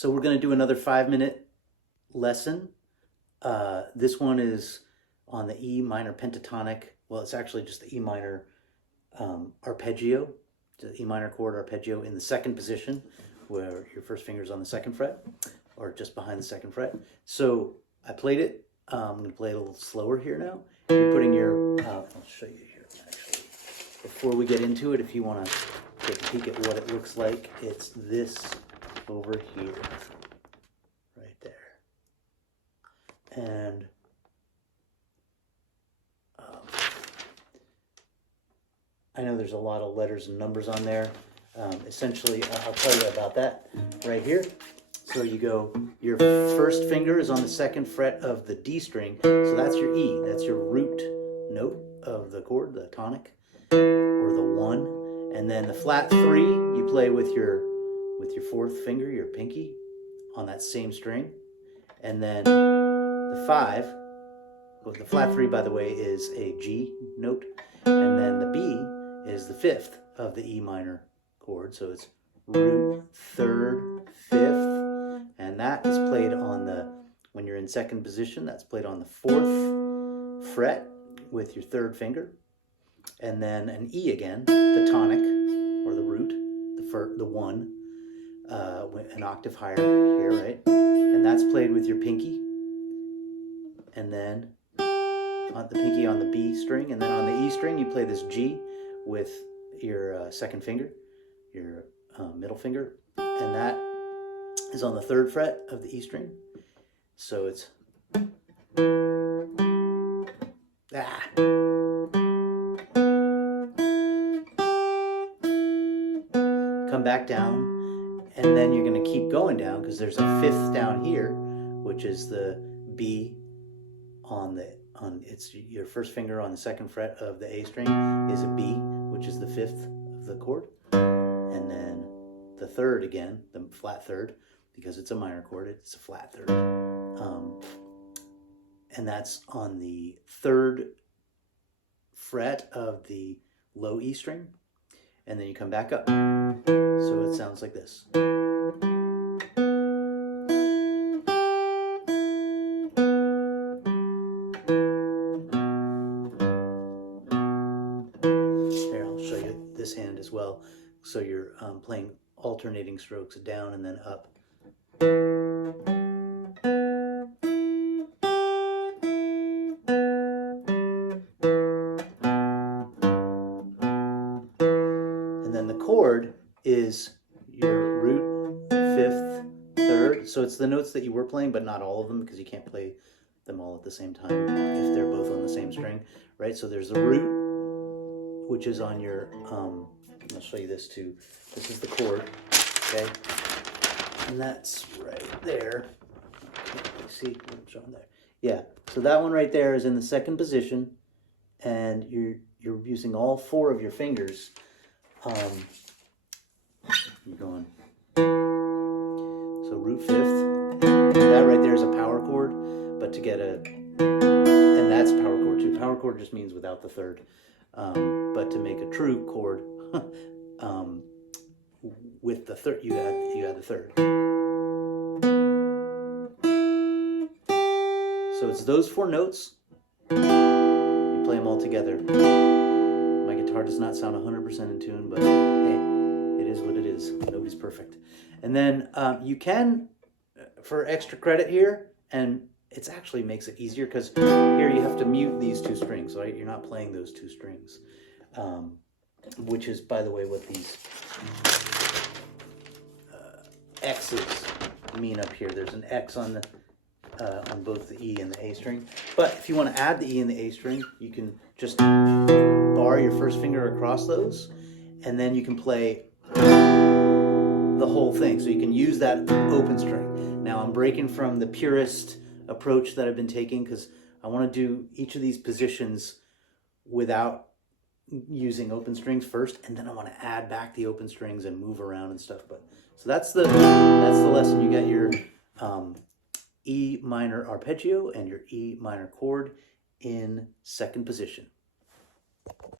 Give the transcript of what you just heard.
So we're going to do another 5-minute lesson. This one is on the E minor pentatonic. Well, it's actually just the E minor arpeggio, the E minor chord arpeggio in the second position, where your first finger is on the second fret, or just behind the second fret. So I played it. I'm going to play it a little slower here now. You're putting your, I'll show you here actually. Before we get into it, if you want to take a peek at what it looks like, it's this over here, right there. And I know there's a lot of letters and numbers on there. Essentially, I'll tell you about that right here. So you go, your first finger is on the second fret of the D string, so that's your E. That's your root note of the chord, the tonic, or the 1. And then the flat 3 you play with your fourth finger, your pinky, on that same string. And then the 5, well, the flat 3, by the way, is a G note. And then the B is the 5th of the E minor chord. So it's root, 3rd, 5th. And that is played on when you're in second position, that's played on the 4th fret with your 3rd finger. And then an E again, the tonic, or the root, the 1, an octave higher here, right? And that's played with your pinky. And then on the pinky on the B string, and then on the E string you play this G with your second finger, your middle finger, and that is on the 3rd fret of the E string. So it's come back down, and then you're going to keep going down because there's a 5th down here, which is the B it's your first finger on the 2nd fret of the A string is a B, which is the 5th of the chord. And then the 3rd again, the flat 3rd, because it's a minor chord, it's a flat 3rd. And that's on the 3rd fret of the low E string. And then you come back up. So it sounds like this. This hand as well, so you're playing alternating strokes down and then up. And then the chord is your root, 5th, 3rd, so it's the notes that you were playing, but not all of them, because you can't play them all at the same time if they're both on the same string, right? So there's the root, which is on your, I'll show you this too. This is the chord, okay? And that's right there. See, I'm showing there. Yeah, so that one right there is in the second position, and you're using all 4 of your fingers. You're going, so root 5th. That right there is a power chord, but to get and that's power chord too. Power chord just means without the 3rd. But to make a true chord, with the 3rd, you add the 3rd. So it's those 4 notes. You play them all together. My guitar does not sound 100% in tune, but hey, it is what it is. Nobody's perfect. And then you can, for extra credit here, and it actually makes it easier because here you have to mute these 2 strings, right? You're not playing those 2 strings, which is, by the way, what these X's mean up here. There's an X on both the E and the A string. But if you want to add the E and the A string, you can just bar your first finger across those, and then you can play the whole thing. So you can use that open string. Now I'm breaking from the purist approach that I've been taking because I want to do each of these positions without using open strings first, and then I want to add back the open strings and move around and stuff. But so that's the lesson. You got your E minor arpeggio and your E minor chord in second position.